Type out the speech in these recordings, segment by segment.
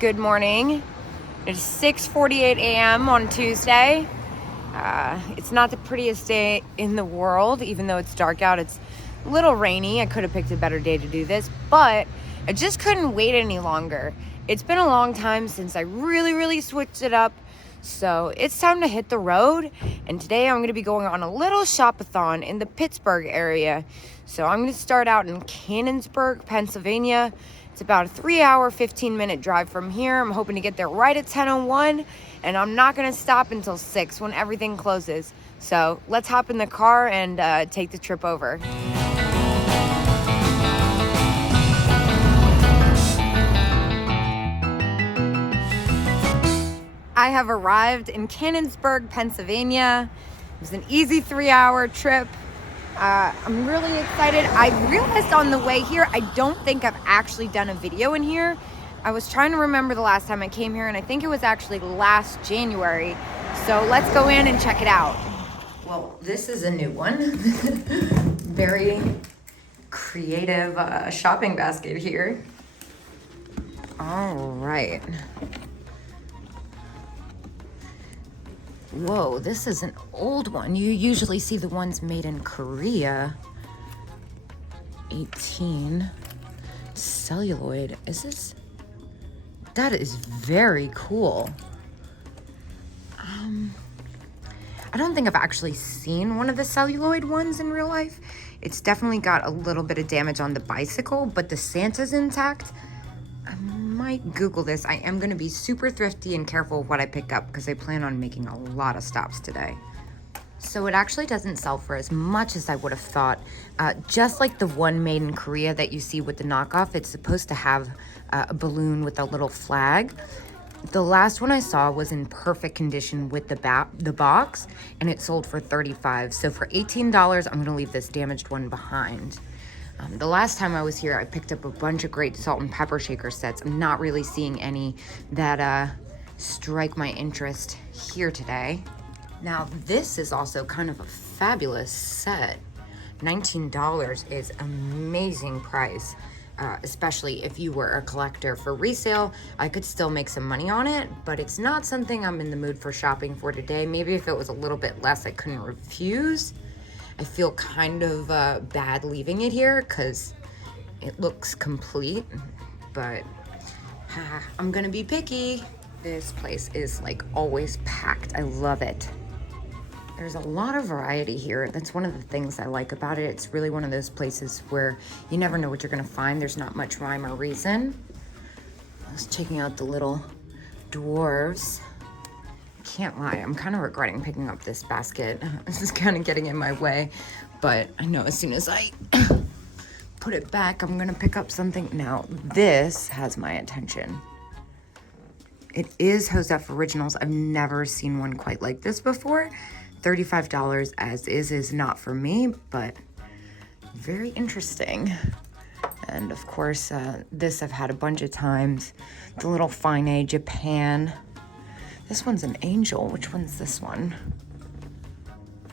Good morning. It's 6:48 a.m. on Tuesday. It's not the prettiest day in the world, even though it's dark out. It's a little rainy. I could have picked a better day to do this, but I just couldn't wait any longer. It's been a long time since I really switched it up, so it's time to hit the road. And today I'm going to be going on a little shop-a-thon in the Pittsburgh area. So I'm going to start out in Canonsburg, Pennsylvania. It's about a 3-hour, 15-minute drive from here. I'm hoping to get there right at 10:01, and I'm not going to stop until 6 when everything closes. So let's hop in the car and take the trip over. I have arrived in Canonsburg, Pennsylvania. It was an easy 3-hour trip. I'm really excited. I realized on the way here, I don't think I've actually done a video in here. I was trying to remember the last time I came here, and I think it was actually last January. So let's go in and check it out. Well, this is a new one. Very creative shopping basket here. All right. Whoa, this is an old one. You usually see the ones made in Korea. 18. Celluloid. Is this? That is very cool. I don't think I've actually seen one of the celluloid ones in real life. It's definitely got a little bit of damage on the bicycle, but the Santa's intact. I might Google this. I am going to be super thrifty and careful of what I pick up because I plan on making a lot of stops today. So it actually doesn't sell for as much as I would have thought. Just like the one made in Korea that you see with the knockoff, it's supposed to have a balloon with a little flag. The last one I saw was in perfect condition with the box, and it sold for $35. So for $18, I'm going to leave this damaged one behind. The last time I was here, I picked up a bunch of great salt and pepper shaker sets. I'm not really seeing any that strike my interest here today. Now, this is also kind of a fabulous set. $19 is an amazing price, especially if you were a collector. For resale, I could still make some money on it, but it's not something I'm in the mood for shopping for today. Maybe if it was a little bit less, I couldn't refuse. I feel kind of bad leaving it here because it looks complete, but I'm gonna be picky. This place is like always packed. I love it. There's a lot of variety here. That's one of the things I like about it. It's really one of those places where you never know what you're gonna find. There's not much rhyme or reason. I was checking out the little dwarves. Can't lie, I'm kind of regretting picking up this basket. This is kind of getting in my way, but I know as soon as I put it back, I'm gonna pick up something. Now, this has my attention. It is Joseph Originals. I've never seen one quite like this before. $35 as is not for me, but very interesting. And of course, this I've had a bunch of times. The little Fine A Japan. This one's an angel. Which one's this one?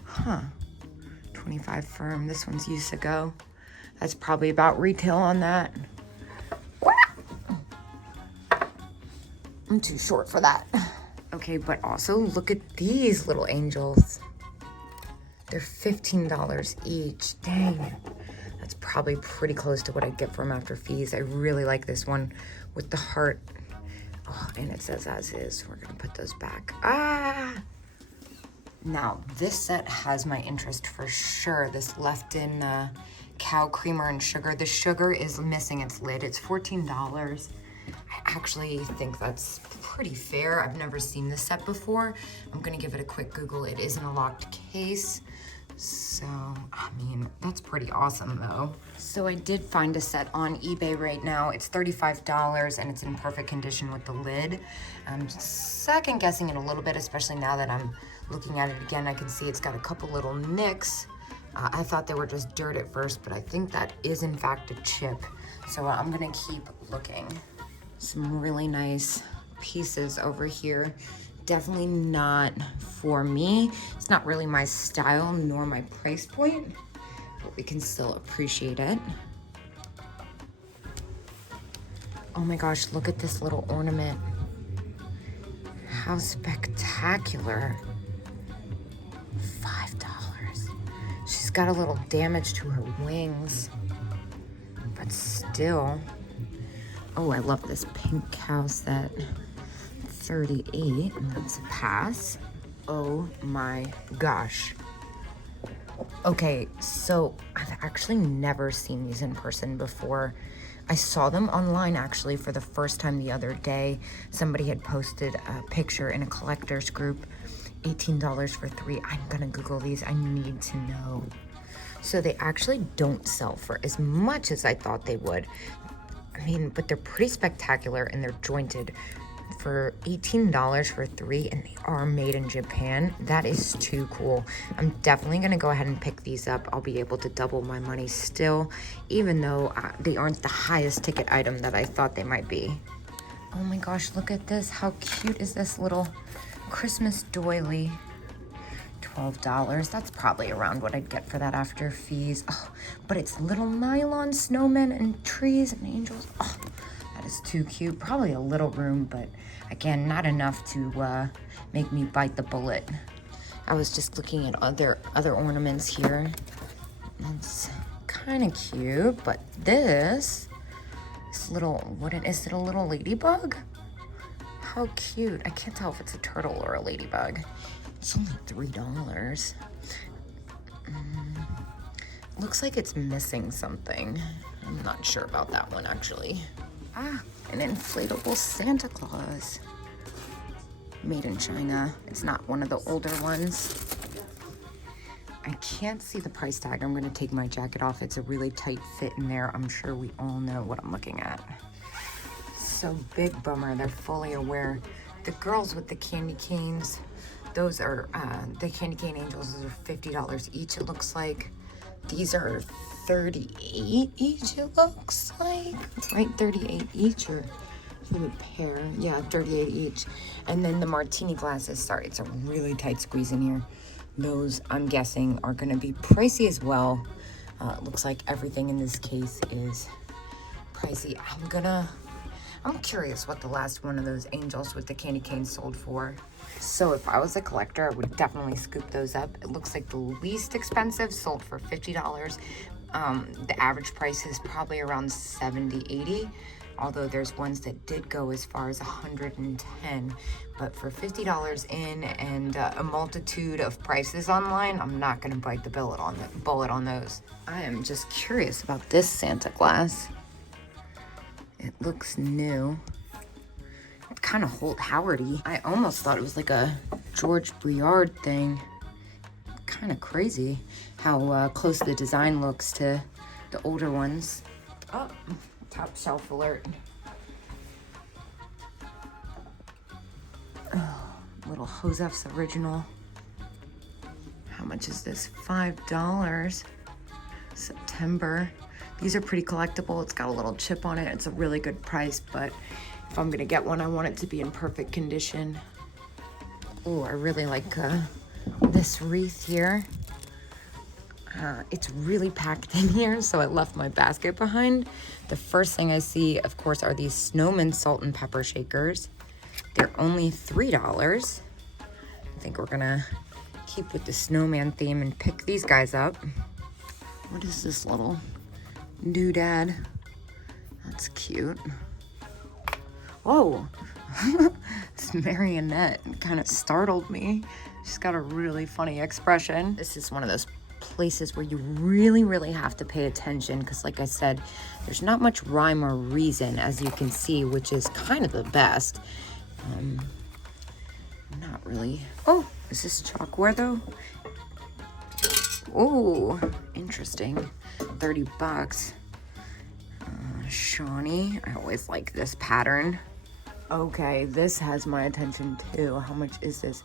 Huh. 25 firm. This one's used to go. That's probably about retail on that. I'm too short for that. Okay, but also look at these little angels. They're $15 each. Dang. That's probably pretty close to what I get for them after fees. I really like this one with the heart. Oh, and it says as is. We're gonna put those back. Now, this set has my interest for sure. This left-in cow creamer and sugar. The sugar is missing its lid. It's $14. I actually think that's pretty fair. I've never seen this set before. I'm gonna give it a quick Google. It is in a locked case. So, I mean, that's pretty awesome though. So I did find a set on eBay right now. It's $35 and it's in perfect condition with the lid. I'm second guessing it a little bit, especially now that I'm looking at it again. I can see it's got a couple little nicks. I thought they were just dirt at first, but I think that is in fact a chip. So I'm gonna keep looking. Some really nice pieces over here. Definitely not for me. It's not really my style nor my price point, but we can still appreciate it. Oh my gosh, look at this little ornament. How spectacular. $5. She's got a little damage to her wings, but still. Oh, I love this pink cow set. 38, and that's a pass. Oh my gosh. Okay, so I've actually never seen these in person before. I saw them online actually for the first time the other day. Somebody had posted a picture in a collector's group, $18 for 3. I'm gonna Google these, I need to know. So they actually don't sell for as much as I thought they would. I mean, but they're pretty spectacular and they're jointed. For $18 for 3, and they are made in Japan. That is too cool. I'm definitely gonna go ahead and pick these up. I'll be able to double my money still, even though they aren't the highest ticket item that I thought they might be. Oh my gosh, look at this. How cute is this little Christmas doily? $12. That's probably around what I'd get for that after fees. Oh, but it's little nylon snowmen and trees and angels. Oh, that is too cute. Probably a little room, but again, not enough to make me bite the bullet. I was just looking at other ornaments here. It's kind of cute, but this little, is it a little ladybug? How cute. I can't tell if it's a turtle or a ladybug. It's only $3. Looks like it's missing something. I'm not sure about that one actually. Ah, an inflatable Santa Claus. Made in China. It's not one of the older ones. I can't see the price tag. I'm gonna take my jacket off. It's a really tight fit in there. I'm sure we all know what I'm looking at. So big bummer, they're fully aware. The girls with the candy canes, those are, the candy cane angels, those are $50 each, it looks like. These are 38 each, it looks like. Right, 38 each, or for the pair. Yeah, 38 each. And then the martini glasses, sorry, it's a really tight squeeze in here. Those, I'm guessing, are gonna be pricey as well. It looks like everything in this case is pricey. I'm curious what the last one of those angels with the candy cane sold for. So if I was a collector, I would definitely scoop those up. It looks like the least expensive sold for $50. The average price is probably around $70, $80. Although there's ones that did go as far as $110, but for $50 in and a multitude of prices online, I'm not gonna bite the bullet on those. I am just curious about this Santa Claus. It looks new. It's kind of Holt Howard-y. I almost thought it was like a George Briard thing. Kind of crazy how close the design looks to the older ones. Oh. Top shelf alert. Oh, little Josef's original. How much is this? $5. September. These are pretty collectible. It's got a little chip on it. It's a really good price, but if I'm gonna get one, I want it to be in perfect condition. Oh, I really like this wreath here. It's really packed in here, so I left my basket behind. The first thing I see, of course, are these Snowman salt and pepper shakers. They're only $3. I think we're gonna keep with the snowman theme and pick these guys up. What is this little doodad? That's cute. Whoa, this marionette kind of startled me. She's got a really funny expression. This is one of those places where you really have to pay attention because, like I said, there's not much rhyme or reason, as you can see, which is kind of the best. Not really. Oh, is this chalkware though? Oh, interesting. $30. Shawnee. I always like this pattern. Okay, this has my attention too. How much is this?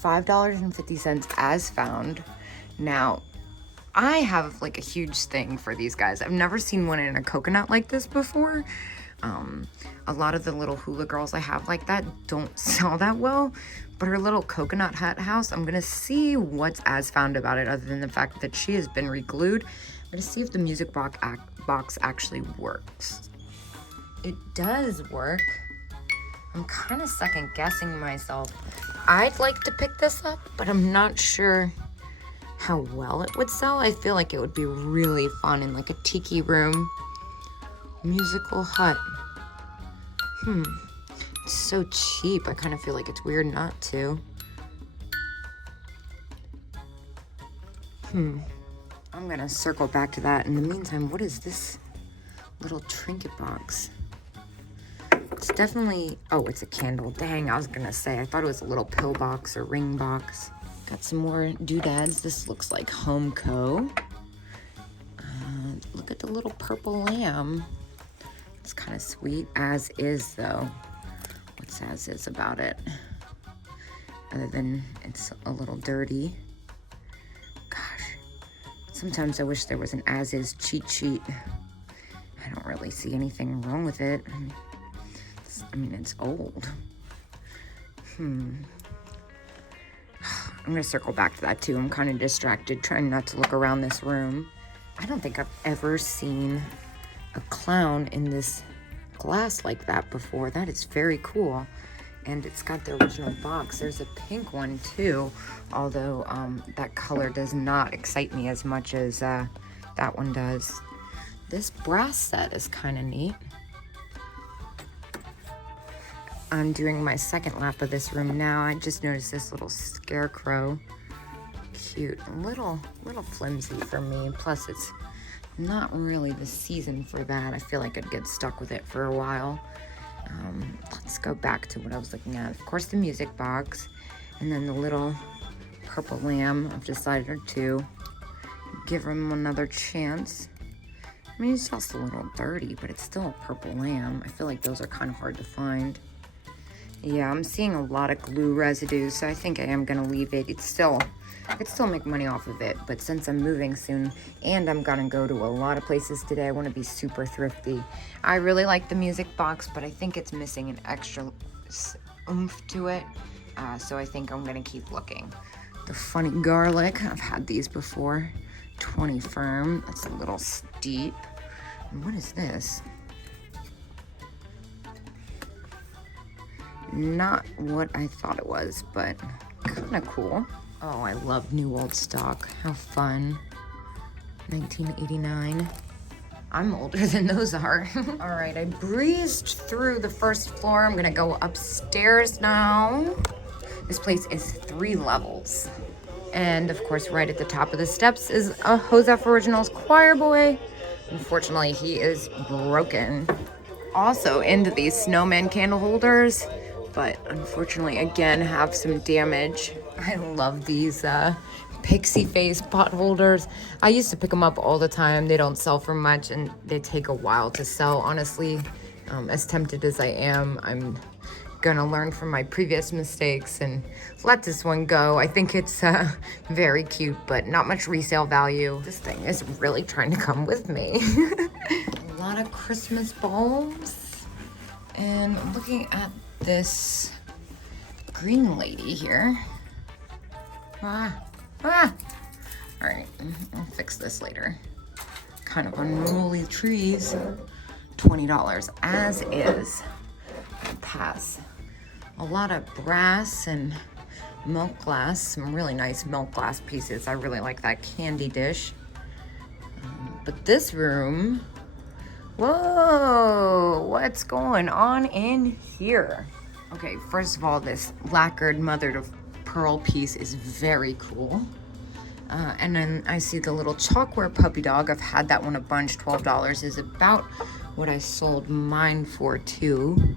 $5.50 as found. Now, I have like a huge thing for these guys. I've never seen one in a coconut like this before. A lot of the little hula girls I have like that don't sell that well, but her little coconut hut house, I'm gonna see what's as found about it other than the fact that she has been re-glued. I'm gonna see if the music box actually works. it does work. I'm kind of second guessing myself. I'd like to pick this up, but I'm not sure how well it would sell. I feel like it would be really fun in like a tiki room. Musical hut. It's so cheap. I kind of feel like it's weird not to. I'm gonna circle back to that. In the meantime, what is this little trinket box? It's definitely, oh, it's a candle. Dang, I was gonna say, I thought it was a little pill box or ring box. Got some more doodads. This looks like Home Co. Look at the little purple lamb. It's kind of sweet. As is, though. What's as is about it? Other than it's a little dirty. Gosh, sometimes I wish there was an as is cheat sheet. I don't really see anything wrong with it. I mean, it's old. I'm gonna circle back to that too. I'm kind of distracted, trying not to look around this room. I don't think I've ever seen a clown in this glass like that before. That is very cool. And it's got the original box. There's a pink one too, although that color does not excite me as much as that one does. This brass set is kind of neat. I'm doing my second lap of this room now. I just noticed this little scarecrow. Cute, a little flimsy for me. Plus it's not really the season for that. I feel like I'd get stuck with it for a while. Let's go back to what I was looking at. Of course, the music box, and then the little purple lamb. I've decided to give him another chance. I mean, it's just a little dirty, but it's still a purple lamb. I feel like those are kind of hard to find. Yeah, I'm seeing a lot of glue residue, so I think I am gonna leave it. I could still make money off of it, but since I'm moving soon and I'm gonna go to a lot of places today, I wanna be super thrifty. I really like the music box, but I think it's missing an extra oomph to it, so I think I'm gonna keep looking. The funny garlic, I've had these before. 20 firm, that's a little steep. And what is this? Not what I thought it was, but kind of cool. Oh, I love new old stock. How fun. 1989. I'm older than those are. All right, I breezed through the first floor. I'm gonna go upstairs now. This place is 3 levels. And of course, right at the top of the steps is a Joseph Originals choir boy. Unfortunately, he is broken. Also into these snowman candle holders, but unfortunately, again, have some damage. I love these pixie face pot holders. I used to pick them up all the time. They don't sell for much and they take a while to sell, honestly. As tempted as I am, I'm gonna learn from my previous mistakes and let this one go. I think it's very cute, but not much resale value. This thing is really trying to come with me. A lot of Christmas bulbs. And looking at this green lady here. All right, I'll fix this later. Kind of unruly trees. $20 as is. Pass. A lot of brass and milk glass, some really nice milk glass pieces. I really like that candy dish. But this room, whoa, what's going on in here? Okay, first of all, this lacquered mother of pearl piece is very cool. And then I see the little chalkware puppy dog. I've had that one a bunch. $12 is about what I sold mine for too.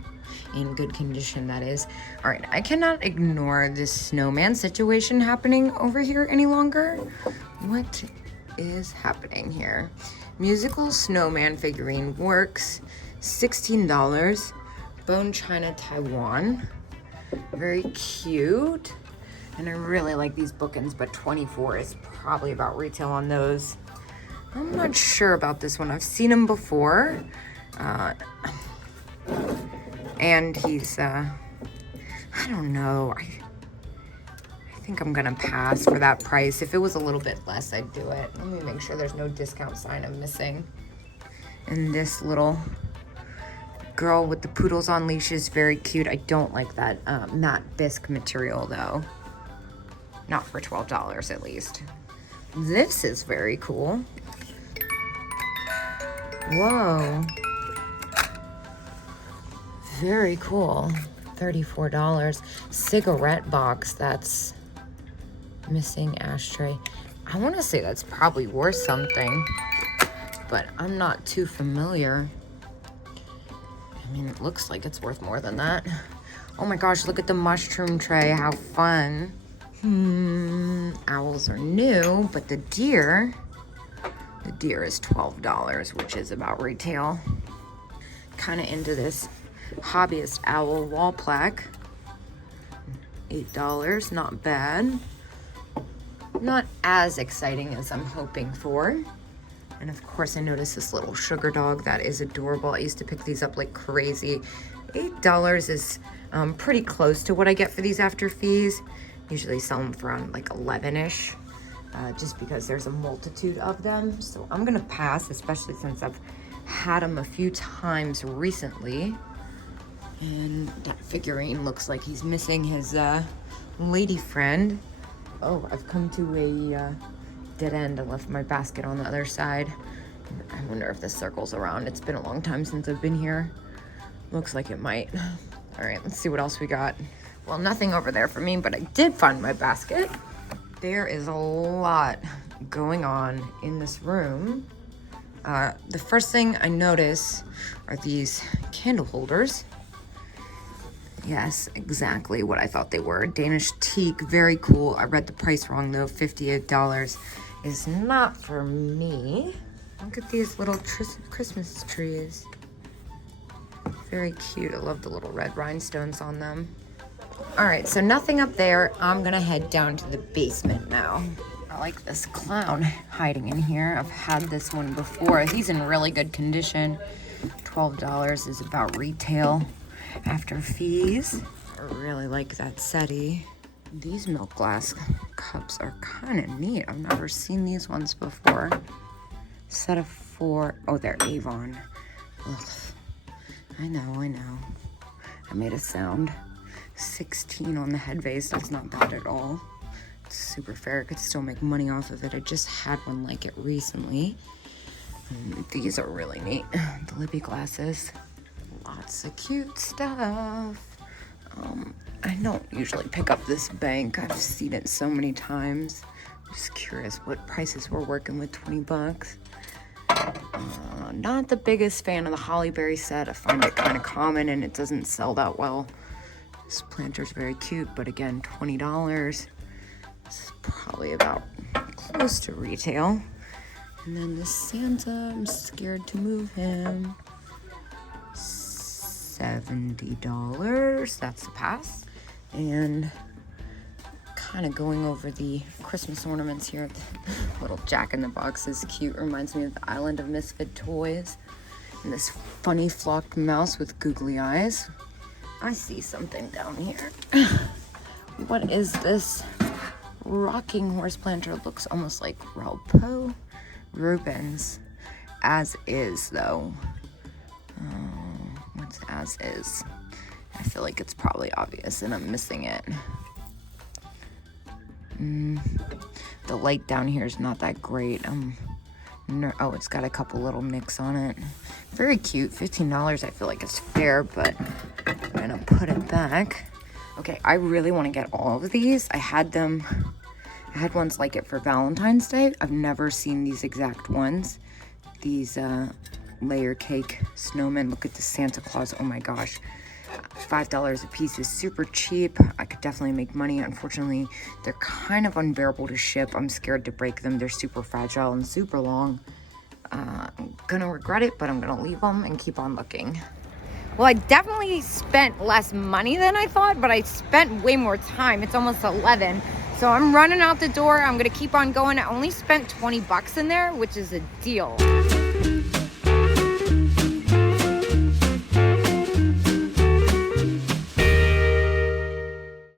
In good condition, that is. All right, I cannot ignore this snowman situation happening over here any longer. What is happening here? Musical snowman figurine works, $16. Bone China, Taiwan. Very cute. And I really like these bookends, but 24 is probably about retail on those. I'm not sure about this one. I've seen him before. And he's, I don't know. I think I'm gonna pass for that price. If it was a little bit less, I'd do it. Let me make sure there's no discount sign I'm missing. And this little girl with the poodles on leashes, very cute. I don't like that matte bisque material though. Not for $12 at least. This is very cool. Whoa. Very cool. $34. Cigarette box that's missing ashtray. I want to say that's probably worth something, but I'm not too familiar. I mean, it looks like it's worth more than that. Oh my gosh, look at the mushroom tray. How fun. Owls are new, but the deer is $12, which is about retail. Kind of into this hobbyist owl wall plaque. $8, not bad. Not as exciting as I'm hoping for. And of course I noticed this little sugar dog. That is adorable. I used to pick these up like crazy. $8 is pretty close to what I get for these after fees. Usually sell them for around like 11-ish, just because there's a multitude of them. So I'm gonna pass, especially since I've had them a few times recently. And that figurine looks like he's missing his lady friend. Oh, I've come to a dead end. I left my basket on the other side. I wonder if this circles around. It's been a long time since I've been here. Looks like it might. All right, let's see what else we got. Well, nothing over there for me, but I did find my basket. There is a lot going on in this room. The first thing I notice are these candle holders. Yes, exactly what I thought they were. Danish teak, very cool. I read the price wrong though, $58 is not for me. Look at these little Christmas trees. Very cute. I love the little red rhinestones on them. All right, so nothing up there. I'm gonna head down to the basement now. I like this clown hiding in here. I've had this one before. He's in really good condition. $12 is about retail after fees. I really like that settee. These milk glass cups are kind of neat. I've never seen these ones before. Set of 4. Oh, they're Avon. Ugh. I know. I made a sound. 16 on the head vase. That's not bad at all. It's super fair. I could still make money off of it. I just had one like it recently. These are really neat. The lippy glasses. Lots of cute stuff. I don't usually pick up this bank. I've seen it so many times. Just curious what prices we're working with. 20 bucks. Not the biggest fan of the hollyberry set. I find it kind of common and it doesn't sell that well. This planter's very cute, but again, $20. It's probably about close to retail. And then the Santa, I'm scared to move him. $70, that's a pass. And kind of going over the Christmas ornaments here. The little Jack-in-the-Box is cute. Reminds me of the Island of Misfit Toys. And this funny flocked mouse with googly eyes. I see something down here. What is this? Rocking horse planter. Looks almost like Ralpo Rubens. As is, though. What's as is? I feel like it's probably obvious and I'm missing it. The light down here is not that great. Oh, it's got a couple little nicks on it. Very cute. $15. I feel like it's fair, but I'm gonna put it back. Okay, I really want to get all of these. I had ones like it for Valentine's Day. I've never seen these exact ones. These layer cake snowmen. Look at the Santa Claus. Oh my gosh. $5 a piece is super cheap. I could definitely make money. Unfortunately, they're kind of unbearable to ship. I'm scared to break them. They're super fragile and super long. I'm gonna regret it, but I'm gonna leave them and keep on looking. Well, I definitely spent less money than I thought, but I spent way more time. It's almost 11. So I'm running out the door. I'm gonna keep on going. I only spent 20 bucks in there, which is a deal.